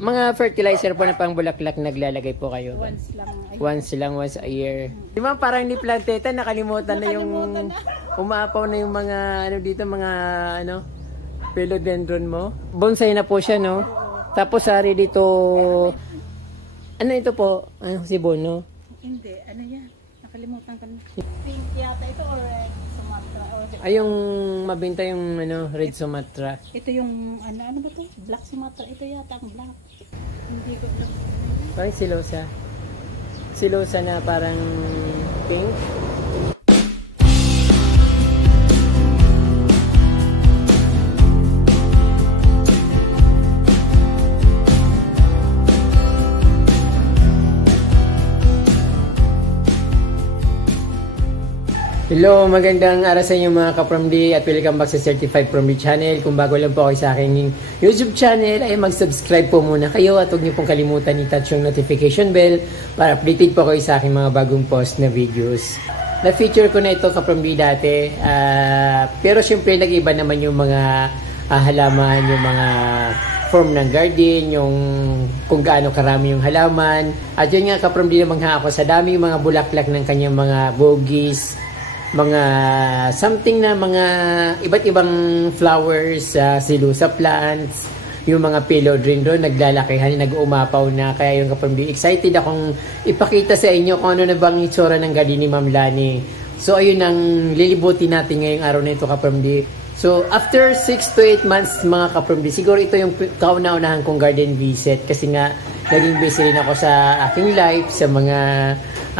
Mga fertilizer po na pang bulaklak naglalagay po kayo? Once lang. Once a year. Di ba parang ni planteta nakalimutan na yung umaapaw na yung mga ano dito mga ano philodendron mo. Bonsai na po siya, no? Tapos sari dito ano ito po? Ano si Bono? Hindi, ano yan? Nakalimutan ko na. Pink yata ito or red Sumatra. Ay yung mabinta yung ano red Sumatra. Ito yung ano ba to? Black Sumatra. Ito yata ang black. Hindi ko lang. Parang silosa. Silosa na parang pink. Hello, magandang araw sa inyo mga ka-From-D at welcome back sa Certified From-D channel. Kung bago lang po kayo sa aking YouTube channel ay mag-subscribe po muna kayo at huwag niyo pong kalimutan i-touch yung notification bell para updated po kayo sa aking mga bagong post na videos. Na-feature ko na ito ka-From-D dati, pero syempre nag-iba naman yung mga halaman, yung mga form ng garden, yung kung gaano karami yung halaman. At yun nga ka-From-D naman ako sa dami yung mga bulaklak ng kanyang mga bogies, mga something na mga iba't ibang flowers, silusa plants, yung mga philodendron naglalakihan, nag-uumapaw na. Kaya yung ka-From-D, excited akong ipakita sa inyo kung ano na bang itsura ng garden ni Ma'am Lani. So ayun ang lilibutin natin ngayong araw na ito ka-From-D. So after 6 to 8 months mga ka-From-D, siguro ito yung kauna-unahan kong garden visit kasi nga naging busy rin ako sa aking life, sa mga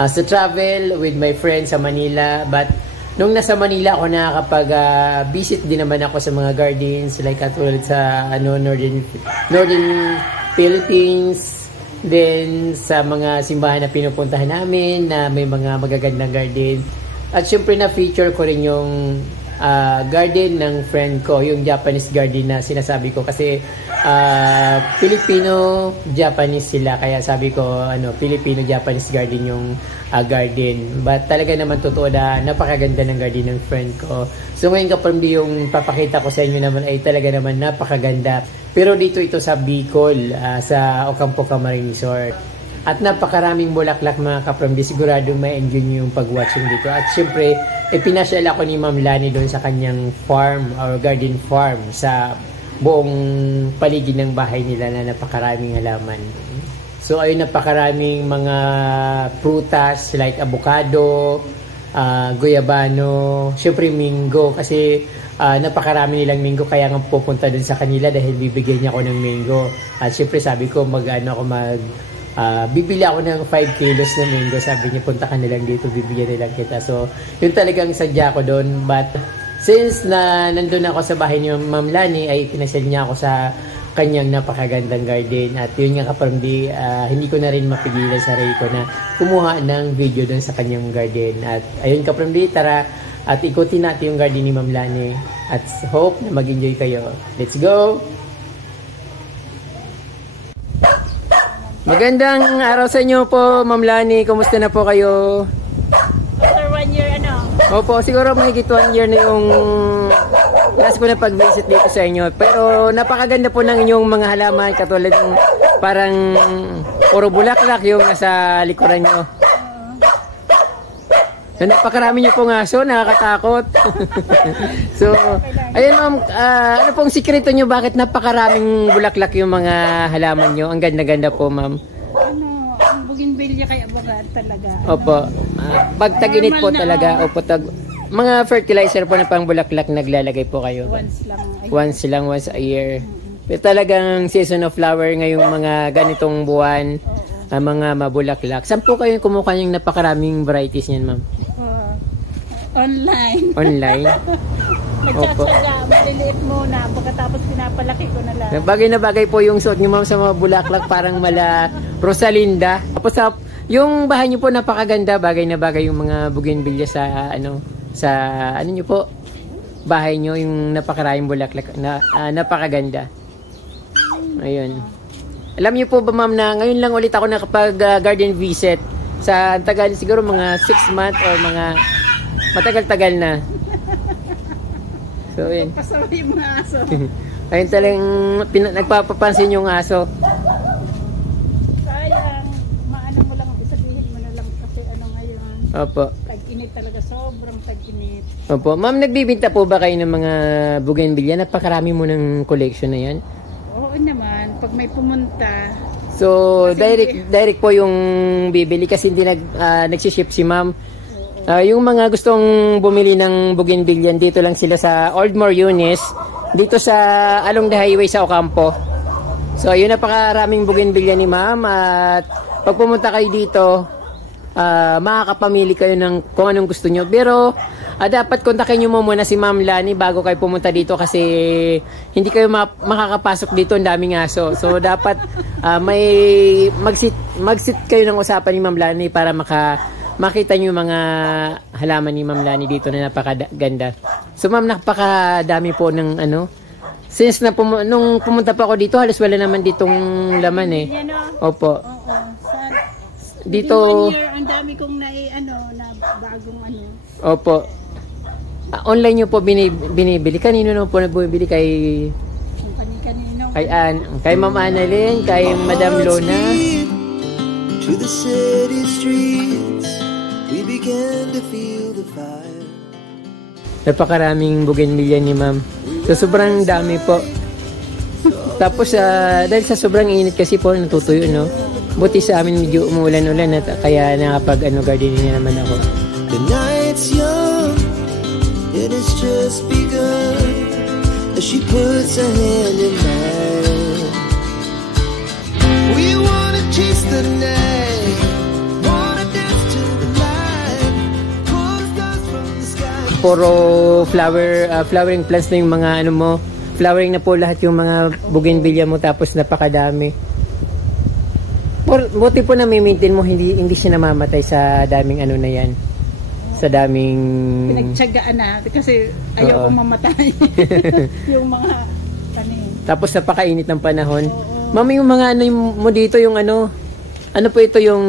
sa travel with my friends sa Manila. But nung nasa Manila ako nakakapag-visit din naman ako sa mga gardens like katulad sa northern Philippines, then sa mga simbahan na pinupuntahan namin na may mga magagandang garden. At syempre na feature ko rin yung garden ng friend ko, yung Japanese garden na sinasabi ko kasi Filipino-Japanese sila, kaya sabi ko Filipino-Japanese garden yung garden. But talaga naman totoo na napakaganda ng garden ng friend ko. So ngayon ka-From-D yung papakita ko sa inyo naman ay talaga naman napakaganda. Pero dito ito sa Bicol, sa Ocampo Camarin Resort. At napakaraming bulaklak mga ka-From-D, sigurado may enjoy nyo yung pag-watching dito. At syempre, pinasyal ako ni Ma'am Lani doon sa kanyang farm or garden farm sa buong paligid ng bahay nila na napakaraming halaman. So ayun, napakaraming mga prutas like avocado, guyabano, syempre mango kasi napakarami nilang mango kaya nga pupunta doon sa kanila dahil bibigyan niya ako ng mango. At syempre sabi ko bibili ako ng 5 kilos na mango. Sabi niya, punta ka na lang dito, bibigyan nilang kita. So, yun talagang sadya ko doon. But, since na nandun ako sa bahay ni Ma'am Lani, ay pinasyal niya ako sa kanyang napakagandang garden. At yun nga ka-From-D, hindi ko na rin mapigilan sa sarili ko na kumuha ng video doon sa kanyang garden. At ayun ka-From-D, tara at ikutin natin yung garden ni Ma'am Lani. At hope na mag-enjoy kayo. Let's go! Magandang araw sa inyo po, Ma'am Lani. Kumusta na po kayo? After 1 year, Opo, siguro mahigit 1 year na yung last ko na pag-visit dito sa inyo. Pero napakaganda po ng inyong mga halaman, katulad ng parang puro bulaklak yung nasa likuran nyo. So, napakarami nyo pong aso, nakakatakot. So, ayun ma'am, ano pong sikreto nyo bakit napakaraming bulaklak yung mga halaman nyo? Ang ganda-ganda po ma'am. Ang bougainvillea kaya baga talaga. Opo, pagtaginit po talaga. Opo, mga fertilizer po na pang bulaklak naglalagay po kayo? Once a year. Pero talagang season of flower ngayong mga ganitong buwan, mga mabulaklak. Saan po kayo kumukuha yung napakaraming varieties niyan ma'am? Online. Magtsatsaga, maliliit muna, pagkatapos pinapalaki ko na lang. Bagay na bagay po yung suot niyo ma'am sa mga bulaklak, parang mala Rosalinda. Tapos yung bahay niyo po napakaganda, bagay na bagay yung mga bougainvillea sa niyo po, bahay niyo, yung napakaraming bulaklak na napakaganda. Ayun. Alam niyo po ba ma'am na ngayon lang ulit ako nakapag garden visit sa tagal, siguro mga 6 months or mga matagal-tagal na. So, yun. Pasaway yung mga aso. Ayun talagang nagpapapansin yung aso. Opo. Tag-init talaga, sobrang tag-init. Opo. Ma'am, nagbibinta po ba kayo ng mga bougainvillea? Napakarami mo ng collection na yan. Oo naman, pag may pumunta. So, Kasi direct po yung bibili kasi hindi nagsiship si ma'am. Yung mga gustong bumili ng bougainvillea, dito lang sila sa Oldmore Eunice, dito sa along the highway sa Ocampo. So, yun, napakaraming bougainvillea ni ma'am. At pag pumunta kayo dito, makakapamili kayo ng kung anong gusto nyo. Pero, dapat kontakin nyo muna si Ma'am Lani bago kayo pumunta dito kasi hindi kayo makakapasok dito, ang daming aso. So, dapat may mag-sit kayo ng usapan ni Ma'am Lani para makita nyo yung mga halaman ni Ma'am Lani dito na napakaganda. So, Ma'am, napakadami po ng ano. Since nung pumunta pa ako dito, halos wala naman ditong laman eh. Opo. Oo. Dito, One year, ang dami kong na bagong ano. opo. Online nyo po binibili. Kanino na po nagbibili? Kay Kanino. kay Ma'am Annalyn, kay Madam Lona. To the city streets, we began to feel the fire. Napakaraming bougainvillea ni Ma'am. So, sobrang dami po. Tapos, dahil sa sobrang init kasi po, natutuyo, no? Buti sa amin medyo umuulan-ulan at kaya gardening niya naman ako. The night's young, it has just begun. As she puts her hand in mine, we wanna chase the night, wanna dance to the light, pull stars from the sky. Puro flowering plants na yung mga ano mo. Flowering na po lahat yung mga bougainvillea mo, tapos napakadami. Buti po na maintain mo, hindi siya namamatay sa daming ano na yan. Sa daming... Pinagtsagaan na kasi ayaw kong mamatay. Yung mga tanim. Tapos napakainit ng panahon. Ma'am, yung mga ano mo dito, yung ano po ito yung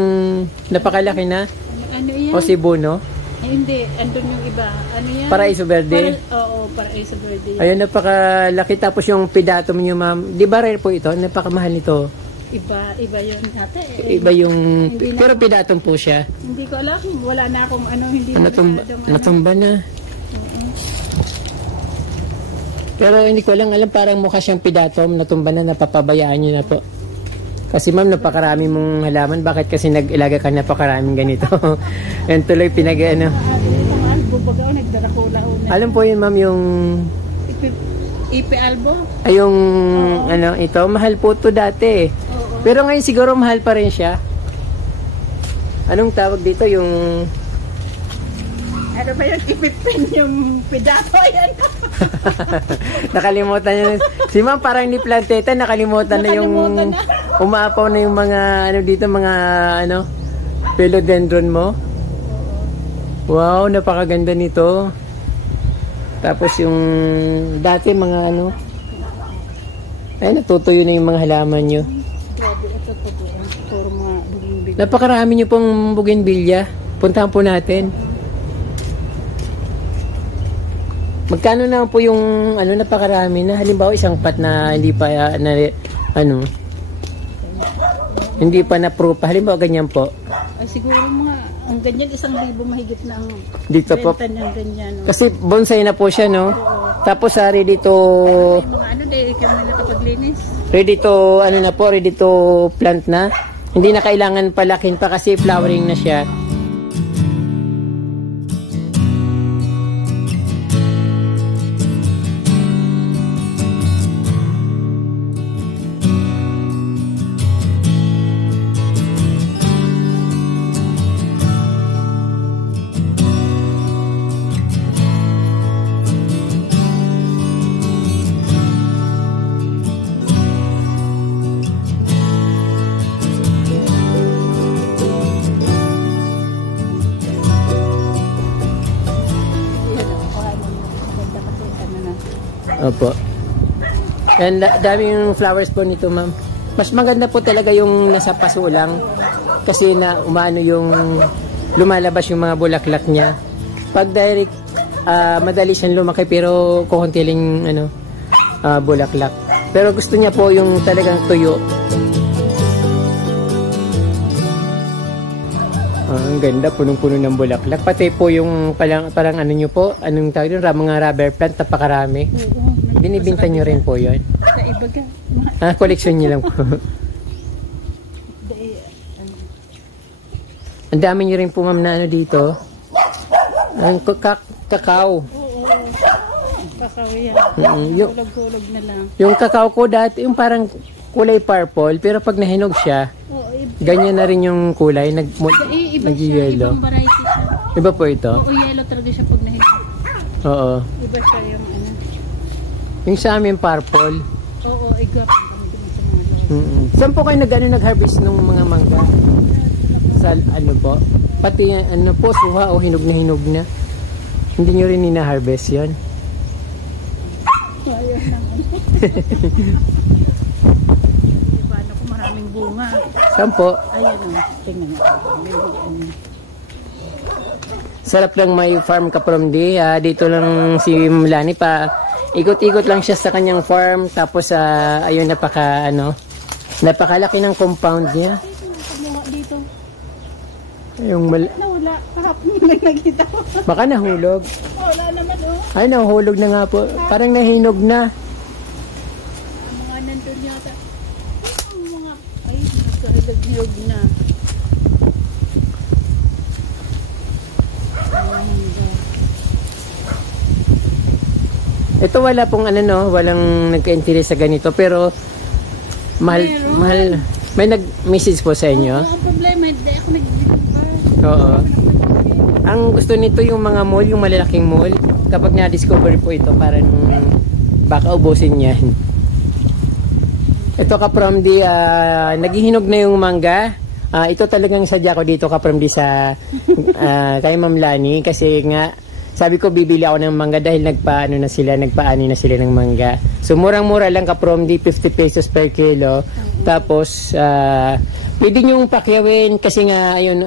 napakalaki na? Ano yan? O Cebu, no? Hindi, andun yung iba. Ano yan? Paraiso Verde. Oo, Paraiso Verde. Ayun, napakalaki. Tapos yung pidatum nyo, ma'am. Di ba rare po ito? Napakamahal nito. Iba yun ate. Iba yung... Pero pidatum po siya. Hindi ko alam. Wala na akong hindi Natumba na. Pero hindi ko alam, parang mukha siyang pidatum. Natumba na, napapabayaan nyo na po. Kasi ma'am, napakarami mong halaman. Bakit kasi nag-ilaga ka napakaraming ganito? Yan tuloy pinag-ano. Alam po yun ma'am, yung... Ipe Albo? Ay, yung ito, mahal po to dati. Pero ngayon siguro mahal pa rin siya. Anong tawag dito? Yung... Ano ba yun? Ipipin yung pidato yan. Nakalimutan niya. Si ma'am parang ni Planteta, nakalimutan na yung... Umaapaw na yung mga dito, mga philodendron mo. Wow, napakaganda nito. Tapos yung dati mga ay natutuyo na yung mga halaman nyo. Grabe, ito puro mga bougainvillea. Napakarami nyo pong bougainvillea. Puntahan po natin. Magkano na po yung napakarami na? Halimbawa isang pat na hindi pa hindi pa na-proof. Halimbawa ganyan po. Ay, siguro ang ganyan 1,000 mahigit na ang dito po. benta ng ganyan. No? Kasi bonsai na po siya, no? Tapos ready to... May mga ikaw na nakapaglinis. Ready to plant na. Hindi na kailangan palakin pa kasi flowering na siya. Opo. And dami yung flowers po nito, ma'am. Mas maganda po talaga yung nasa paso lang kasi na yung lumalabas yung mga bulaklak niya. Pag direct madali siyang lumaki pero kukunti lang bulaklak. Pero gusto niya po yung talagang tuyo. Ang ganda, punong-puno ng bulaklak. Pati po yung parang ano nyo po, anong tawag yun, mga rubber plant, napakarami. Binibinta nyo rin po yun? Sa iba ka. Koleksyon nyo lang po. Ang dami nyo rin po ma'am na ano dito. Ang kakao. Oo. Kakao yan. Kulog-kulog na lang. Yung kakao ko dati, yung parang kulay purple, pero pag nahinog siya, ganyan na rin yung kulay, Iba siya, nag-yellow. ibang variety siya. Iba po ito? Oo, yellow talaga siya pag nahinog. Oo. Iba siya yung ano. Yung sa amin purple. Oo, igap. Saan po kayo nag-harvest ng mga mangga? Sa ano po? Pati ano po, suha o hinog na. Hindi nyo rin ina-harvest yun? Ayun lang. Paano ko maraming bunga. Saan po? Ayan o. Tingnan mo. Sarap lang may farm ka from dito lang si Melanie pa. Ikot-ikot lang siya sa kanyang farm. Tapos ayun napakalaki ng compound niya. Dito. Yung Nawala. Kahapon yung nakita ko. baka nahulog. Wala naman o. Ay, nahulog na nga po. Parang nahinog na. Ang mga nandun yata. Ang mga, ay, nagkahilog na. Ito wala pong walang nagka-interest sa ganito. Pero, mahal. May nag-message po sa inyo? Oo, ang problema, hindi ako nag-deliver. Oo. Ang gusto nito yung mga mall, yung malalaking mall. Kapag na-discover po ito, parang baka ubusin yan. Ito ka from naghihinog na yung mangga. Ito talagang sadya ko dito ka from sa kay Ma'am Lani. Kasi nga, sabi ko bibili ako ng mangga dahil nagpaani na sila ng mangga. So murang-mura lang ka from 50 pesos per kilo. Tapos, pwede nyong pakyawin kasi nga, ayun,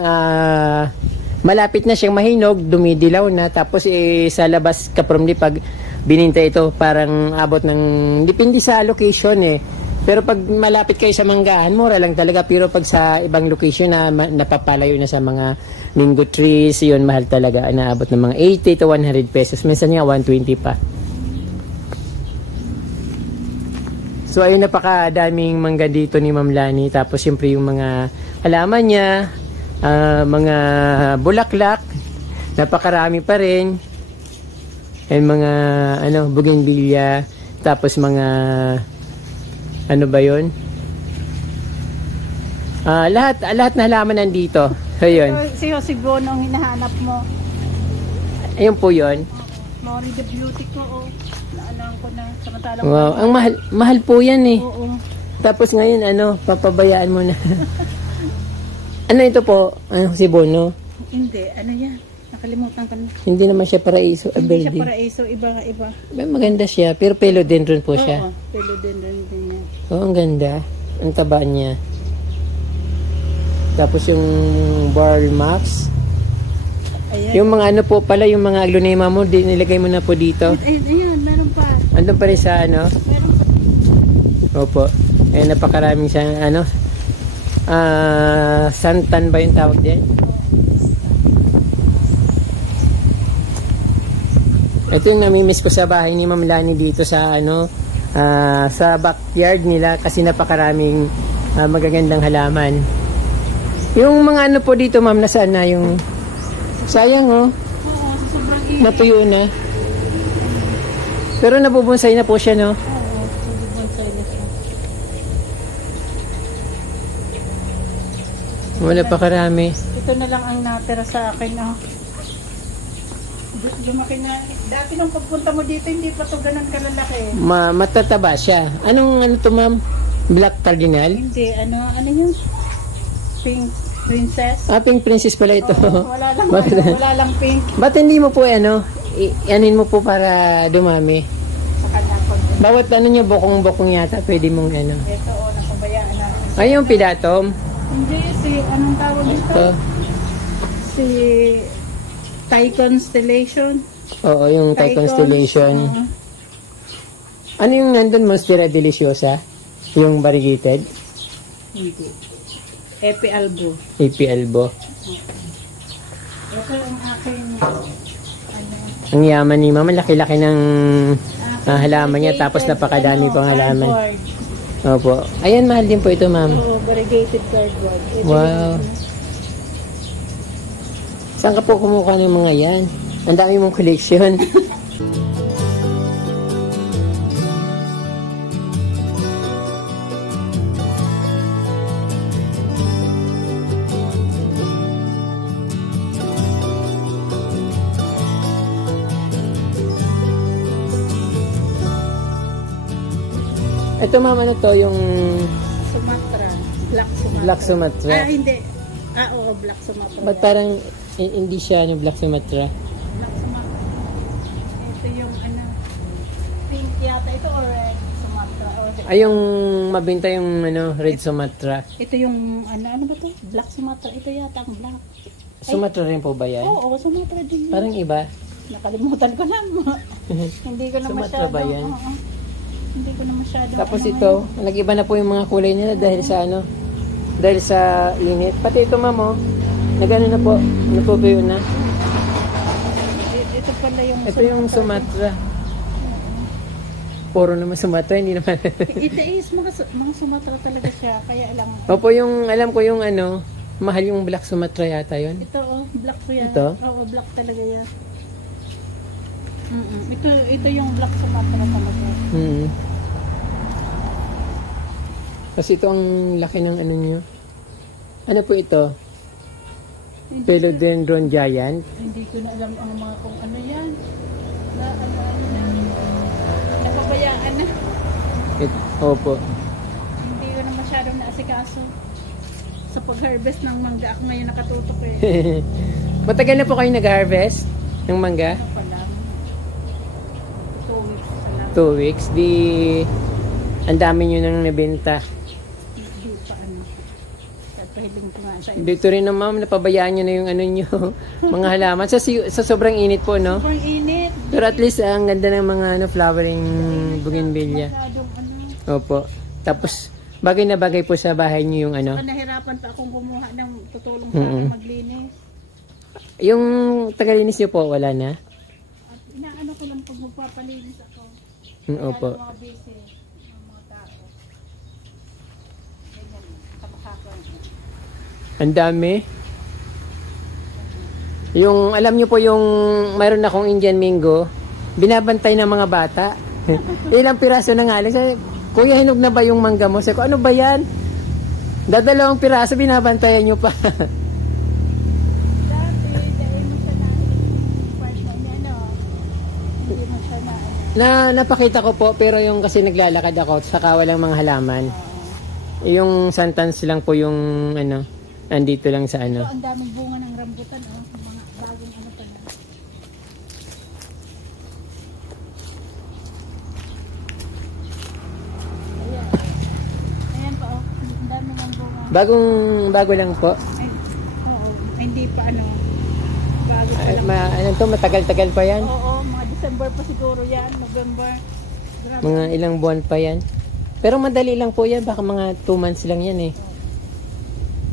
malapit na siyang mahinog, dumidilaw na. Tapos, sa labas ka from pag bininta ito, parang abot ng, depende sa location Pero pag malapit kayo sa manggahan, mura lang talaga. Pero pag sa ibang location na napapalayo na sa mga mango trees, yun, mahal talaga. Naabot ng mga 80 to 100 pesos. Minsan nga, 120 pa. So ayun, napakadaming mangga dito ni Ma'am Lani. Tapos siyempre yung mga halaman niya, mga bulaklak, napakarami pa rin. And mga bougainvillea, tapos mga ano ba 'yon? Lahat na halaman nandito. Ayun. Si Bono ang hinahanap mo. Ayun po 'yon. Florida Beauty ko naalang ko na samantalang. Wow, ang mahal po 'yan Oo. Tapos ngayon papabayaan mo na. Ano ito po? Si Bono? Hindi, ano yan? Nakalimutan ko na. Hindi naman siya paraiso. Hindi siya paraiso, iba. Maganda siya, pero philodendron po siya. Oo, philodendron din yan. Oo, ang ganda. Ang taba niya. Tapos yung Barl Max. Ayan. Yung mga pala, yung mga aglonema mo, nilagay mo na po dito. Ayan, meron pa. Andun pa rin sa Meron pa. Opo. Napakaraming sa santan ba yung tawag diyan? Ito yung namimiss ko sa bahay ni Ma'am Lani dito sa sa backyard nila kasi napakaraming magagandang halaman. Yung mga po dito ma'am, nasaan na yung sayang Oo, sobrang init. natuyo na. Pero nabubonsay na po siya Oo, bonsai na siya. Wala pa karami. Ito na lang ang natira sa akin. Lumaki na. Dati nung pagpunta mo dito, hindi pa ito ganun kalalaki. Matataba siya. Anong to ma'am? Black Cardinal? Hindi, ano yun? Pink Princess? Pink Princess pala ito. Oo, wala lang pink. Ba't hindi mo po ianin mo po para dumami? Sa kanya ko. Bawat niya, bokong-bokong yata, pwede mong Ito, napabayaan na. Ay, yung pidatom? Hindi, anong tawag dito? Ito. Si Thai Constellation. Oo, yung Thai Constellation. Ano yung nandun, Monstera Deliciosa? Yung variegated? Hindi. Epi Albo. AP Elbo. Ito ang aking, ano, Ang yaman ni mama, laki-laki ng halaman niya, tapos napakadami pang halaman. cardboard. Opo. Ayan, mahal din po ito, ma'am. Oo, variegated cardboard. Ito Wow. Saan ka po kumukuha ng mga yan? Ang dami mong collection. Ito, ma'am, ano to? Yung Sumatra. Black Sumatra. Black Sumatra. Hindi. Oo, Black Sumatra. Ba't parang hindi siya ano, Black Sumatra? Black Sumatra. Ito yung ano, pink yata ito or red Sumatra. Ay, yung mabinta yung ano, Red Sumatra. Ito yung ano ba to? Black Sumatra. Ito yata ang black. Sumatra rin po ba yan? Oo, Sumatra din. Parang iba. Nakalimutan ko na. Hindi ko na Sumatra masyado. ba yan? Oo. Hindi ko na masyado. Tapos ito, nag-iba na po yung mga kulay nila dahil sa ano, dahil sa init. Pati ito, ma'am, oh, nagano na po, natutuyo na. Ito pala yung Ito yung Sumatra. Puro naman Sumatra, hindi naman. Ito is mga Sumatra talaga siya. Kaya lang. Opo, yung, alam ko yung ano, mahal yung Black Sumatra yata yun. Ito black ko yan. Ito? Oo, black talaga yan. Ito yung Black Sumatra talaga. Kasi ito ang laki ng ano nyo. Ano po ito? Philodendron giant. Hindi ko na alam ang mga kung ano yan. Napabayaan na. Opo. Hindi ko na masyadong naasikaso. Sa pag-harvest ng mangga ako ngayon nakatutok eh. Matagal na po kayo nag-harvest ng mangga? Ano pa lang? 2 weeks pa lang. 2 weeks. Di, ang dami nyo nang nabenta. Hindi pa ano. Kahit pahiling ko nga sa inyo. Dito rin na ma'am, napabayaan nyo na yung ano nyo, mga halaman. Sa sobrang init po, no? Sobrang init. Pero at least, ang ganda ng mga ano, flowering bougainvillea. Masyadong ano. Opo. Tapos, bagay na bagay po sa bahay nyo yung ano. Nahirapan pa akong kumuha ng tutulong sa akin maglinis. Yung tagalinis nyo po, wala na? At inaano ko lang pag magpapalinis ako. Opo. Kaya mga busy ng mga tao. Ganyan, kamakakan. Ang dami. Yung, alam nyo po yung, mayroon akong Indian Mingo, binabantay ng mga bata. Ilang piraso na nga lang. Sabi, Kuya, hinog na ba yung mangga mo? Sabi ko, ano ba yan? Dadalawang piraso, binabantayan nyo pa. Dati, dahil mo siya na part na niya, no? Hindi mo siya na Napakita ko po, pero yung kasi naglalakad ako, saka walang mga halaman. Yung sentence lang po yung, ano, andito lang sa ano. Ito, ang daming bunga ng rambutan, oh. Mga bagong ano pa na. Ayan. Ayan pa, oh. Ang daming ang bunga. Bago lang po. Ay, oo. Ay, hindi pa ano. Bago pa lang. Ano to, matagal-tagal pa yan. Oo, mga December pa siguro yan. November. Grabe. Mga ilang buwan pa yan. Pero madali lang po yan, baka mga 2 months lang yan eh.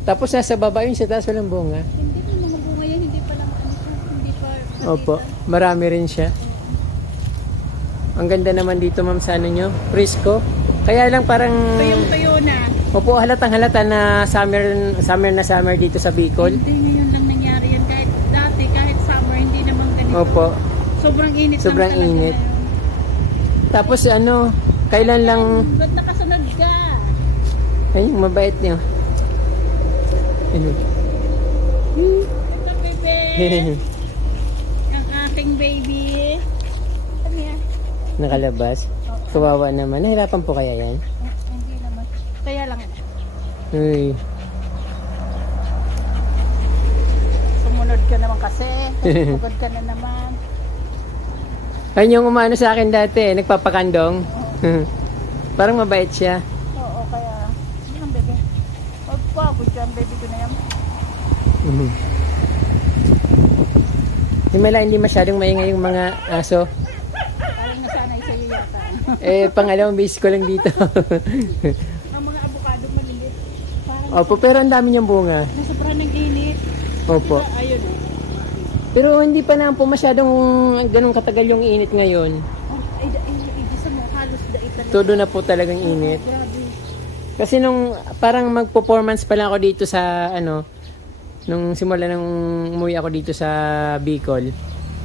Tapos nasa baba yun, sa taas walang bunga. Hindi pa mga bunga yan. Hindi pa lang ano siya. Hindi pa. Opo, marami rin siya. Ang ganda naman dito ma'am sa ano nyo, Frisco. Kaya lang parang, Tuyong-tuyo na. opo, halatang halata na summer dito sa Bicol. Hindi ngayon lang nangyari yan. Kahit dati, kahit summer, hindi naman ganito. Opo, Sobrang init Sobrang lang talaga init. ngayon. tapos ano, kailan lang, Ba't nakasunod ka? ay, mabait nyo. Ano? Ito, bebe. Ang ating baby. Ano yan? Nakalabas. Kawawa naman. Nahirapan po kaya yan? Hindi naman. Kaya lang, Uy. sumunod ka naman kasi. Sugod ka na naman. Ayun yung umano sa akin dati, nagpapakandong. Parang mabait siya. Oo, kaya, yan bebe. Pagpagod yan, baby ko na yan. Hindi masyadong maingay yung mga aso. Parang nasanay sa'yo yata. Pangalawang base ko lang dito. Ang mga avocado malilit. Parang Opo, pero ang dami niyang bunga. nasobrahan ng init. Opo. Diba, ayun eh. Pero hindi pa na po masyadong ganun katagal yung init ngayon. Oh, ay, isa mo, halos dait talaga. Todo na po talagang init. Grabe. Kasi nung parang mag-performance pa lang ako dito sa ano, nung simula nung umuwi ako dito sa Bicol.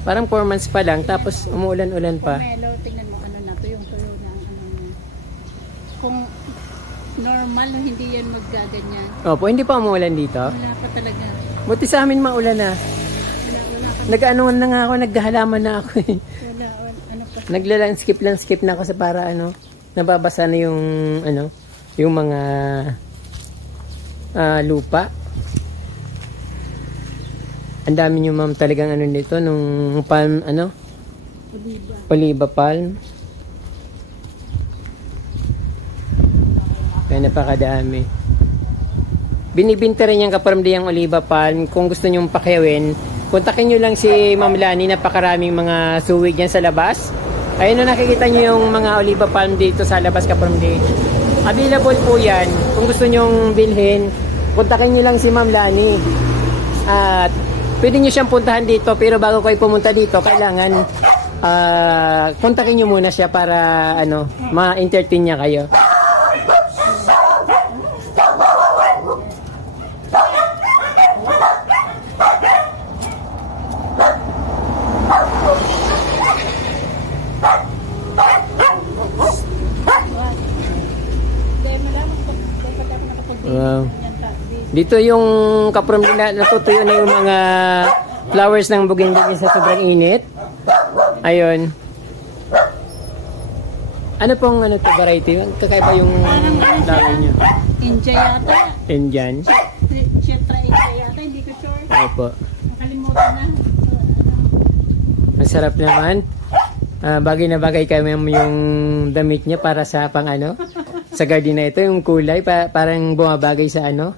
Parang 4 months pa lang, tapos umuulan-ulan pa. Pomelo, tingnan mo ano na, tuyo na ang ano niya. Kung normal, hindi yan maggaganyan. Opo, hindi pa umuulan dito. Wala pa talaga. Buti sa amin maulan na. Wala pa. Nag-ano na nga ako, naghahalaman na ako eh. Wala, ano pa. Naglalanskip na ako sa para ano, nababasa na yung ano, yung mga lupa. Ang dami nyo ma'am talagang ano nito, nung palm, ano? Oliva palm. Kaya napakadami. Binibinta rin yung kaparamdi yung oliva palm. Kung gusto nyong pakiawin, kontakin nyo lang si Ma'am Lani. Napakaraming mga suwig yan sa labas. Ayun na nakikita nyo yung mga oliva palm dito sa labas kaparamdi. Available po yan. Kung gusto nyong bilhin, kontakin nyo lang si Ma'am Lani. At pwede nyo siyang puntahan dito, pero bago kayo pumunta dito, kailangan kontakin nyo muna siya para ano, ma-entertain niya kayo. Wow. Dito yung kaprom na natutuyo na yung mga flowers ng bougainvillea sa sobrang init. Ayun. Ano pong ano to variety? Kakaiba yung flower niya. India yata. Indian. Chitra India yata, hindi ko sure. Opo. Nakalimutan na. Ang sarap naman. Bagay na bagay kami yung damit niya para sa pang ano. Sa garden na ito, yung kulay parang bumabagay sa ano,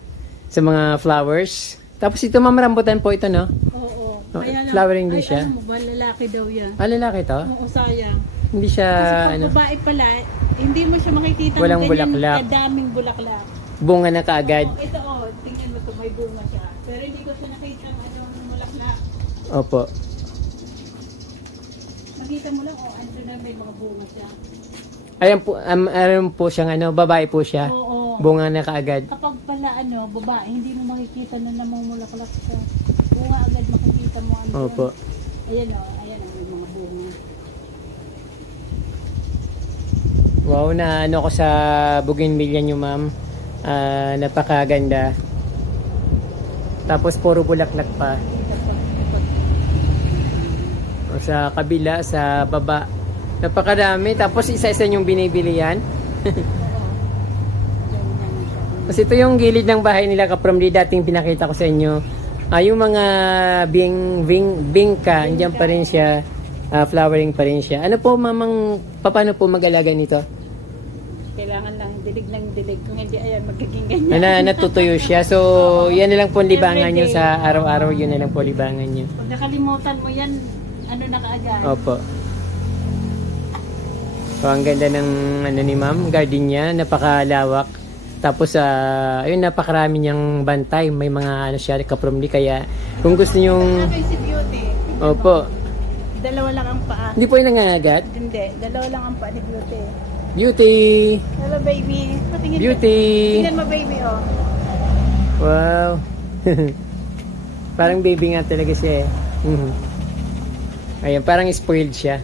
sa mga flowers. Tapos ito ma'am, rambutan po ito, no? Oo. Oh, Kaya lang, flowering din siya. Ano mo ba, lalaki daw yan. Lalaki to? Oo, sayang. Hindi siya, Kasi pag ano, babae pala, hindi mo siya makikita walang ganyan, bulaklak. kadaming bulaklak. bunga na kaagad. Oo, ito tingnan mo ito, may bunga siya. Pero hindi ko siya nakita ng bulaklak. Opo. Makita mo lang, ando na may mga bunga siya. Ayan po siyang ano, babae po siya. Oo. Bunga na kaagad. Kapag pala babae, hindi mo makikita na namumulaklak siya. Bunga agad makikita mo. Opo. Ayan ayan may mga bunga. Wow, na ano ko sa bougainvillea nyo ma'am. Napakaganda. Tapos puro bulaklak pa. O sa kabila, sa baba. Napakadami. Tapos isa-isa yung binibili yan. Kasi ito yung gilid ng bahay nila kaprom di dating pinakita ko sa inyo. Yung mga bingka, andyan pa rin siya. Flowering pa rin siya. Ano po mamang, paano po mag-alaga nito? Kailangan lang dilig ng dilig. Kung hindi, ayan, magiging ganyan. Natutuyo siya. So, yan na lang po libangan nyo sa araw-araw. Yun na lang po libangan nyo. Pag nakalimutan mo yan, ano na kaagad? Opo. So, ang ganda ng ano ni ma'am, garden niya, napakalawak. Tapos, ayun, napakarami niyang bantay. May mga ano siya, kapromli. Kaya, kung gusto nyong... Sabi si Beauty. Opo. Dalawa lang ang paa. Hindi po yung nangangagat? Hindi, dalawa lang ang paa ni Beauty. Beauty! Hello, baby. Patingin Beauty! Tingnan mo, baby, oh. Wow! Parang baby nga talaga siya eh. Ayun, parang spoiled siya.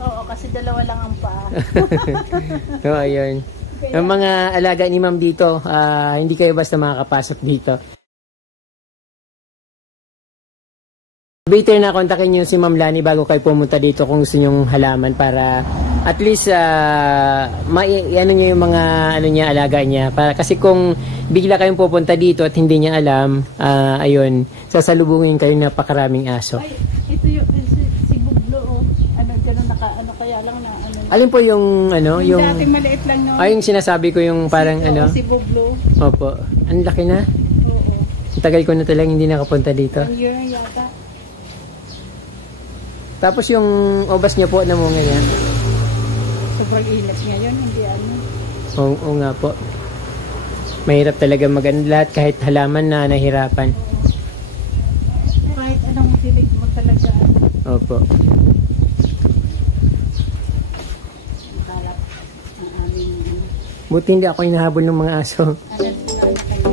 Oo, kasi dalawa lang ang paa. So, ayun. Ang mga alaga ni ma'am dito, hindi kayo basta makakapasok dito. Better na kontakin nyo si Ma'am Lani bago kayo pumunta dito kung gusto nyong halaman para at least ano nyo yung mga ano niya, alaga niya. Kasi kung bigla kayong pupunta dito at hindi niya alam, ayun, sasalubungin kayo napakaraming aso. Ay, ito yung si Buglo, oh. Ganun kaya lang na Alin po yung ano, yung dating maliit lang, no? yung sinasabi ko yung parang Si Buglo. Opo. Ang laki na. Oo. Ang tagal ko na talagang hindi nakapunta dito. 1 year yata. Tapos yung obas niya po na mo ngayon. Sobrang init ngayon, hindi ano. Oo nga po. Mahirap talaga lahat kahit halaman na nahirapan. Kahit anong dilig mo talaga. Opo. Balak ang aming Buti hindi ako hinahabol ng mga aso. ano sila na kayo.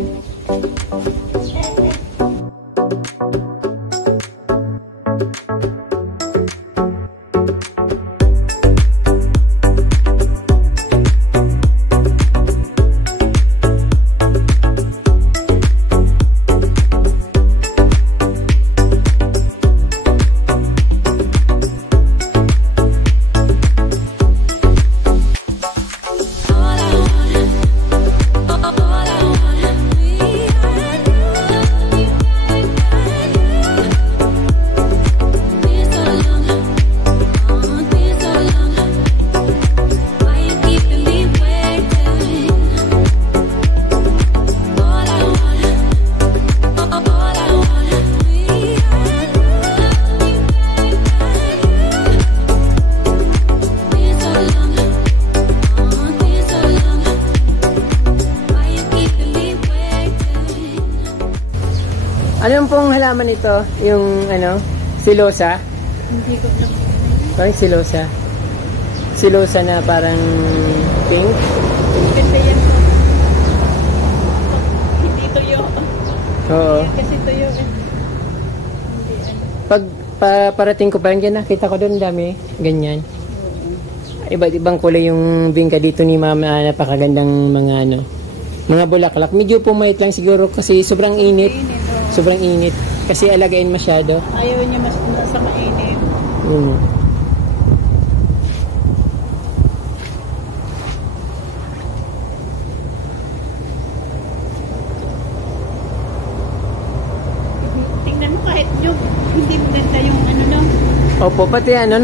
Ano pong halaman ito? Yung ano? Silosa? Hindi ko lang. Parang silosa. Silosa na parang pink. Ganda yan. Hindi tuyo. Oo. Kasi tuyo eh. Hindi ano. Pag parating ko parang yan, nakita ko doon dami. Ganyan. Iba't ibang kulay yung bingka dito ni Mama. Napakagandang mga ano. Mga bulaklak. Medyo pumayat lang siguro kasi sobrang init. Mainit. Sobrang init. Kasi alagain masyado. Ayaw niya mas nasa mainit. Mm. Tingnan mo kahit yung hindi maganda yung ano no. Opo, pati ano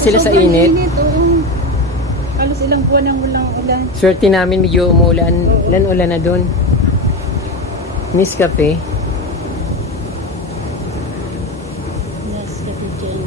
sila sa Sobrang init. Oo. Halos ilang buwan ang walang ulan. Swerte namin medyo umuulan. Ulan na doon. Miss Cafe. Yes, kasi dyan.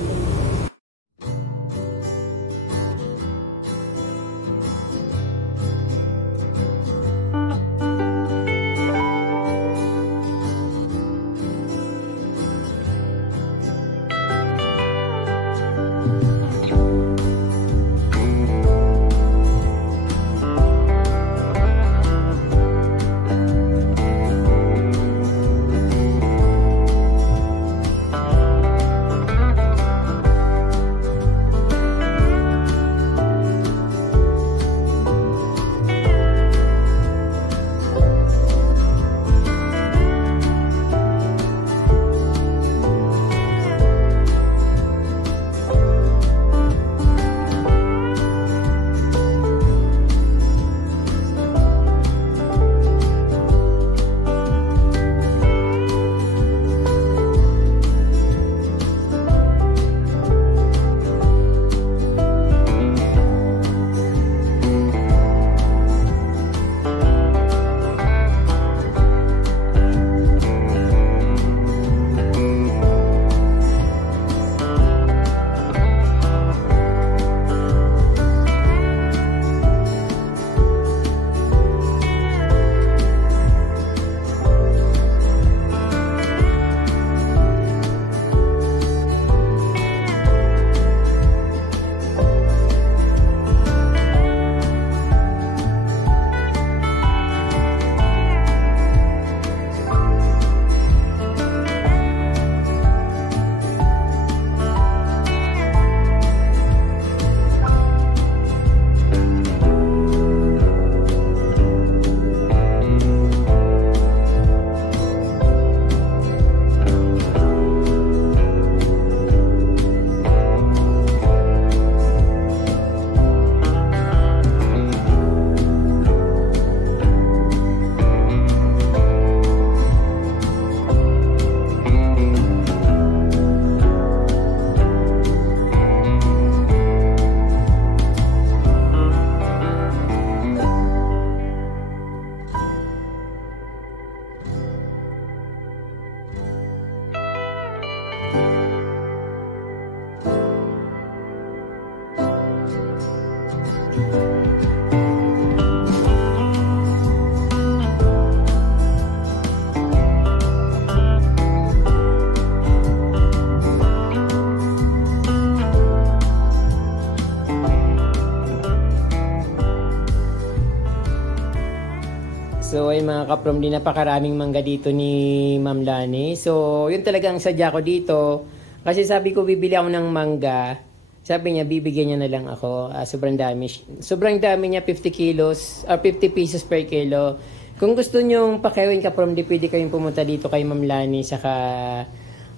mga kaprom, di napakaraming mangga dito ni Ma'am Lani. So, yun talagang sadya ko dito. Kasi sabi ko, bibili ako ng mangga. Sabi niya, bibigyan niya na lang ako. Sobrang dami. Sobrang dami niya, 50 kilos, 50 pesos per kilo. Kung gusto nyong pakawin kaprom, di pwede kayong pumunta dito kay Ma'am Lani. Saka,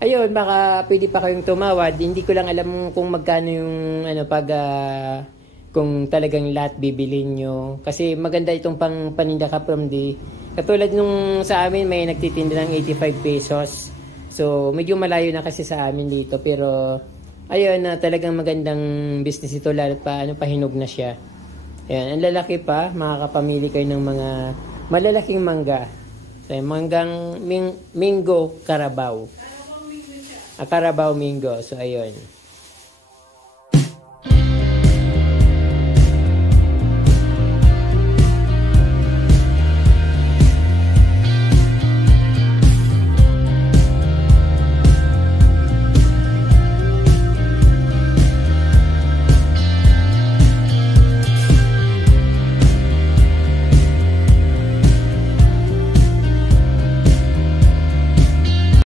ayun, baka pwede pa kayong tumawad. Hindi ko lang alam kung magkano yung, kung talagang lahat bibilin nyo. Kasi maganda itong pang paninda kaprom di. Katulad nung sa amin, may nagtitinda ng 85 pesos. So, medyo malayo na kasi sa amin dito. Pero, ayun na talagang magandang business ito. Lalo pa, pahinog na siya. Ayan, ang lalaki pa, makakapamili kayo ng mga malalaking mangga. So, manggang Mingo Carabao. Carabao Mingo. So, ayun.